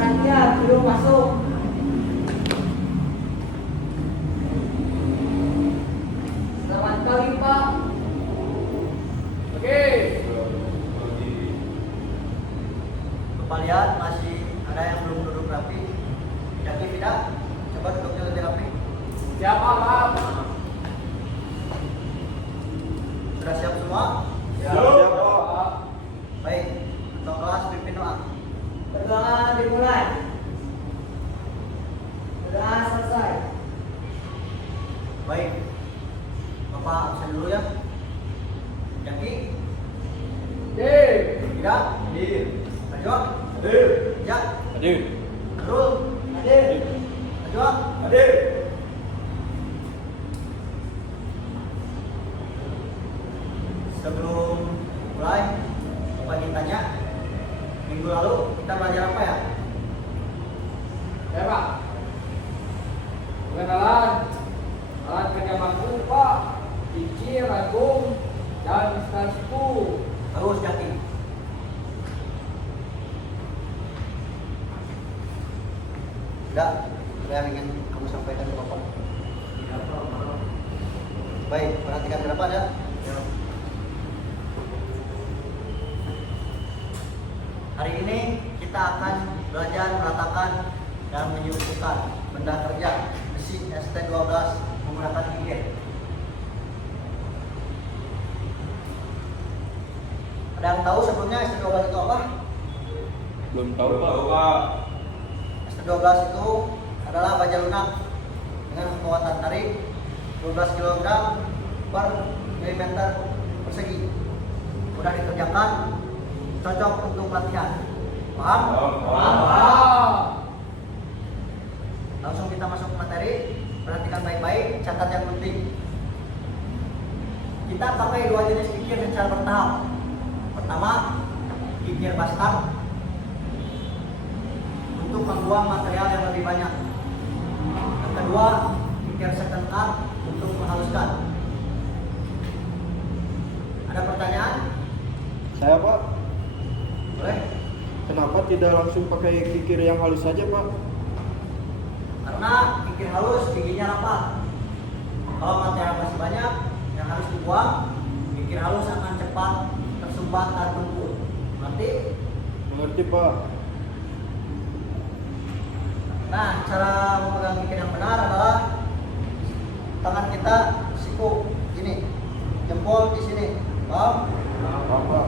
saatnya beliau masuk. Selamat pagi, Pak. Oke. Bapak lihat masih ada yang belum duduk rapi. Jadi tidak, coba duduknya lebih rapi. Siapa, Pak? Sudah siap semua? Siap, Pak. Baik, untuk kelas pimpin doa. Perdoa dimulai. Doa selesai. Baik, Bapak absen dulu ya. Jaki, Hadir. tidak, Hadir. Najwa, Hadir. Jak, Hadir. Nurul, Hadir. Najwa. Hadir. Sebelum mulai, Bapak ingin tanya, minggu lalu kita belajar apa ya? Ya, Pak. Pengenalan alat kerja mampu, Pak. Cicir, agung, dan instansiku. Terus Jaki. Tidak, ada yang ingin kamu sampaikan ke Bapak? Baik, perhatikan ke depan ya. Hari ini kita akan belajar meratakan dan menyusukan benda kerja besi ST12 menggunakan kikir. Ada yang tahu sebelumnya ST12 itu apa? Belum tahu, Pak. ST12 itu adalah baja lunak dengan kekuatan tarik 12 kg per milimeter persegi. Mudah dikerjakan, cocok untuk latihan. Paham? Paham. Langsung kita masuk ke materi. Perhatikan baik-baik, catat yang penting. Kita pakai dua jenis kikir secara bertahap. Pertama, kikir bastard untuk membuang material yang lebih banyak. Yang kedua, kikir second cut untuk menghaluskan. Ada pertanyaan? Saya Pak, Boleh? kenapa tidak langsung pakai kikir yang halus saja Pak? Karena kikir halus giginya rapat. Kalau material masih banyak yang harus dibuang, kikir halus akan cepat tersumbat dan tumpul. Nanti, Mengerti Pak? nah cara memegang kikir yang benar adalah tangan kita siku ini, jempol di sini, paham? Pak.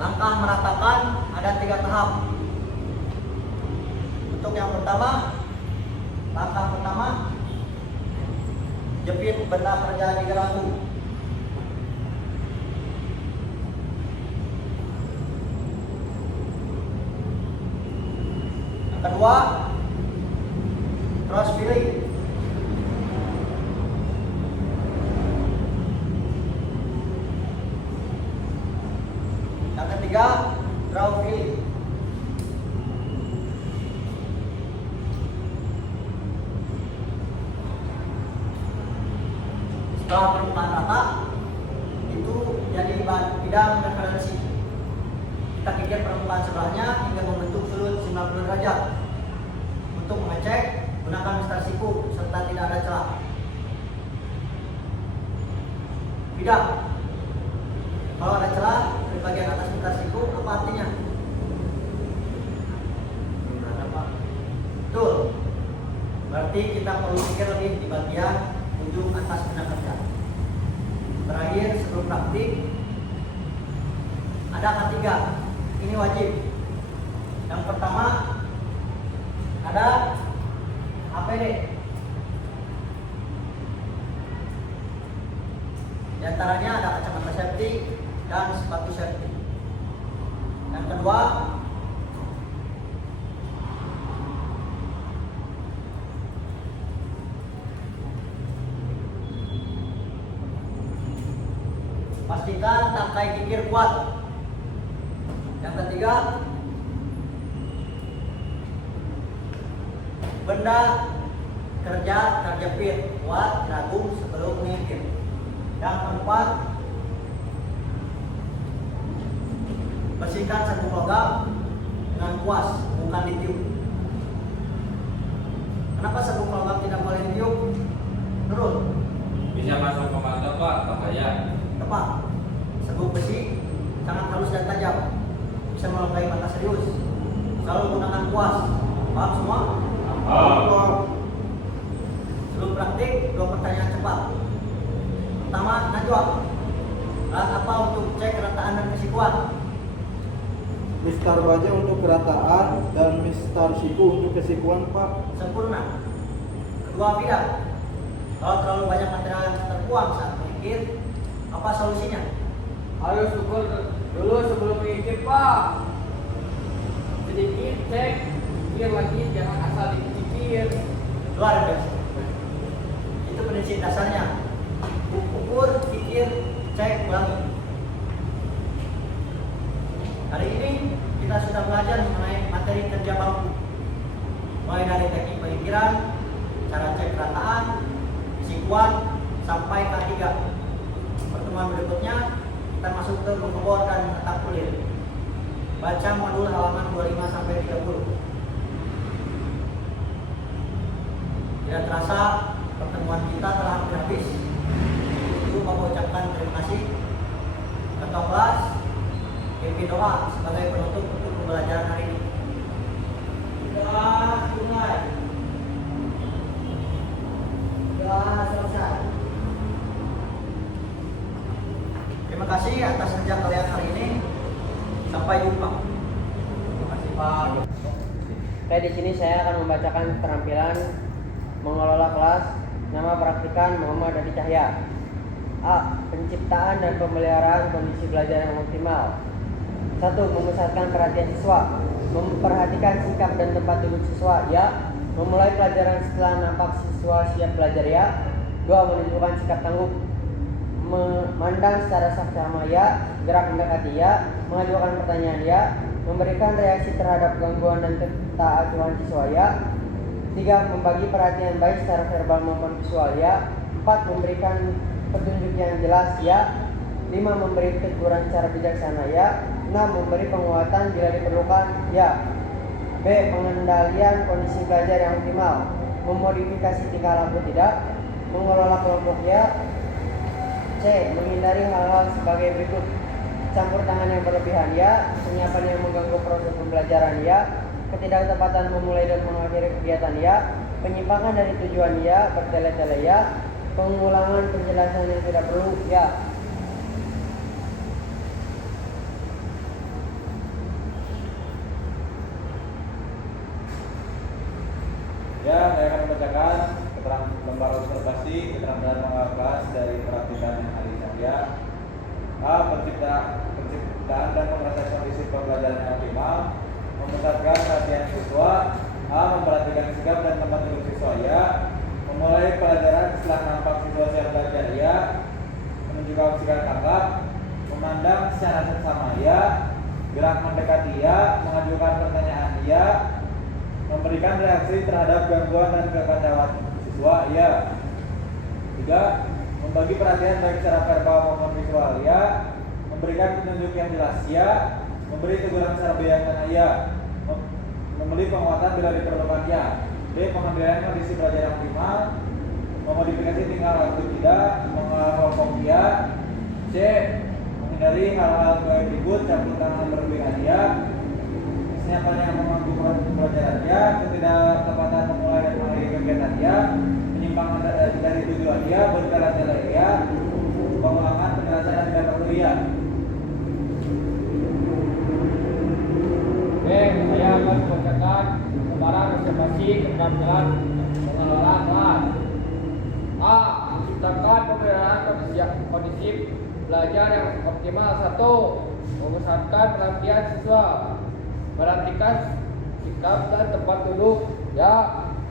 Langkah meratakan ada 3 tahap. Untuk yang pertama, langkah pertama, jepit benda kerja di geragu. Yang kedua, cross filling. Yang ketiga, draw filling. Setelah permukaan rata, itu jadi bidang referensi. Kita kikir permukaan sebelahnya hingga membentuk sudut 90 derajat. Untuk mengecek, gunakan mistar siku serta tidak ada celah. Bidang. Kalau ada celah di bagian atas mistar siku, apa artinya? Betul. Berarti kita perlu pikir lebih di bagian ujung atas benda kerja. Terakhir sebelum praktik, ada K3. Ini wajib. Yang pertama ada APD. Di antaranya ada kacamata safety dan sepatu safety. Yang kedua, pastikan tangkai kikir kuat. Yang ketiga, benda kerja terjepit kuat ragung sebelum mengikir. Yang keempat, bersihkan sabuk logam dengan puas, bukan ditiup. Kenapa sabuk logam tidak boleh ditiup? Nurul, Bisa masuk ke mata Pak, bahaya. tepat. Sabuk besi sangat halus dan tajam, bisa melukai mata serius. Selalu gunakan puas. Paham semua? Sebelum praktik, 2 pertanyaan cepat. Pertama, Najwa. Alat apa untuk cek kerataan dan kesikuan? Mistar baja untuk kerataan dan mistar siku untuk kesikuan, Pak. Sempurna. Kedua, Fida. Kalau terlalu banyak material yang terbuang saat mengikir, apa solusinya? Harus ukur dulu sebelum mengikir Pak. Sedikit cek, kikir lagi, jangan asal dikikir. Luar biasa. Itu prinsip dasarnya. Ukur, kikir, cek, ulangi. Hari ini kita sudah belajar mengenai materi kerja bambu. Mulai dari teknik pengikiran, cara cek kerataan, kesikuan, sampai K3. Pertemuan berikutnya kita masuk ke mengebor dan menetap kulit. Baca modul halaman 25 sampai 30. Tidak terasa pertemuan kita telah hampir habis. Itu Bapak ucapkan terima kasih. Ketua kelas, pimpin doa sebagai penutup untuk pembelajaran hari ini. Sudah tunai. Sudah selesai. Terima kasih atas kerja kalian hari ini. Sampai jumpa. Terima kasih Pak. Oke, di sini saya akan membacakan keterampilan mengelola kelas. Nama praktikan Muhammad Adi Cahya. A. Penciptaan dan pemeliharaan kondisi belajar yang optimal. 1. Memusatkan perhatian siswa. Memperhatikan sikap dan tempat duduk siswa. Ya. Memulai pelajaran setelah nampak siswa siap belajar. Ya. 2. Menunjukkan sikap tangguh. Memandang secara saksama. Ya. Gerak mendekati. Ya. Mengajukan pertanyaan. Ya. Memberikan reaksi terhadap gangguan dan ketaacuhan siswa. Ya. 3. Membagi perhatian baik secara verbal maupun visual. Ya. 4. Memberikan petunjuk yang jelas. Ya. 5. Memberi teguran secara bijaksana. Ya. 6. Memberi penguatan bila diperlukan. Ya. B. Pengendalian kondisi belajar yang optimal. Memodifikasi tingkah laku. Tidak. Mengelola kelompok. Ya. C. Menghindari hal-hal sebagai berikut: campur tangan yang berlebihan. Ya. Penyiapan yang mengganggu proses pembelajaran. Ya. Ketidaktepatan memulai dan mengakhiri kegiatan. Ya. Penyimpangan dari tujuan. Ya. Bertele-tele. Ya. Pengulangan penjelasan yang tidak perlu. Ya. Ya, saya akan membacakan lembar observasi keterampilan mengelola kelas dari praktikan Adi Cahya. A. Penciptaan dan pemerataan kondisi pembelajaran yang optimal. Memusatkan perhatian siswa. A. Memperhatikan sikap dan tempat duduk siswa. Ya. Memulai pelajaran setelah nampak siswa siap belajar. Ya. Menunjukkan sikap tanggap. Memandang secara seksama. Ya. Gerak mendekati. Ya. Mengajukan pertanyaan. Ya. Memberikan reaksi terhadap gangguan dan kekacauan siswa. Ya. 3. Membagi perhatian baik secara verbal maupun visual. Ya. Memberikan petunjuk yang jelas. Ya. Memberi teguran secara bijaksana. Ya. Memberi penguatan bila diperlukan. Ya. D. Pengambilan kondisi belajar yang optimal. Memodifikasi tingkah laku. Tidak. Mengelola kelompok. Ya. C. Menghindari hal-hal berikut: campur tangan berlebihan. Ya. Kesiapan yang mengganggu pelajaran. Ya. Ketidaktepatan memulai dan mengakhiri kegiatan. Ya. Penyimpangan dari tujuan. Ya. Bertele-tele. Ya. Pengulangan penjelasan yang tidak perlu. Ya. Oke, saya akan membacakan lembaran observasi keterampilan mengelola kelas. A. Menciptakan pemeliharaan kondisi belajar yang optimal. 1. Memusatkan perhatian siswa. Perhatikan sikap dan tempat duduk. Ya.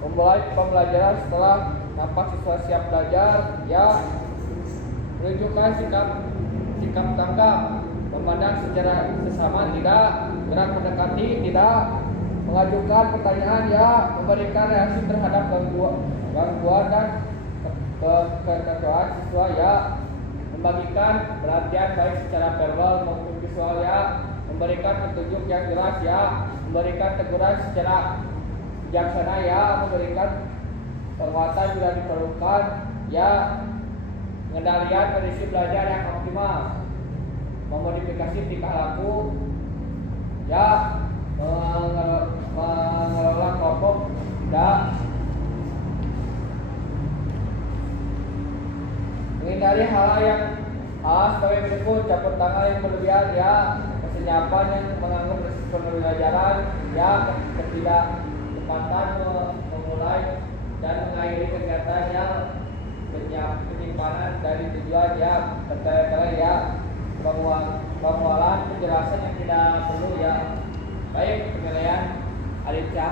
Memulai pembelajaran setelah nampak siswa siap belajar. Ya. Menunjukkan sikap tanggap. Memandang secara sesama. Tidak. Gerak mendekati. Tidak. Mengajukan pertanyaan. Ya. Memberikan reaksi terhadap gangguan dan kekacauan siswa. Ya. Membagikan perhatian baik secara verbal maupun visual. Ya. memberikan petunjuk yang jelas ya, memberikan teguran secara bijaksana ya, memberikan penguatan bila diperlukan ya, pengendalian kondisi belajar yang optimal, memodifikasi tingkah laku ya, mengelola kelompok tidak, menghindari hal yang sebagai berikut: campur tangan yang berlebihan ya, kesenyapan yang menganggap resiko pembelajaran ya, ketidaktepatan memulai dan mengakhiri kegiatan yang penyimpanan dari tujuan ya, bertele-tele ya, pengualan penjelasan yang tidak perlu ya. Baik, penilaian Alicia ya.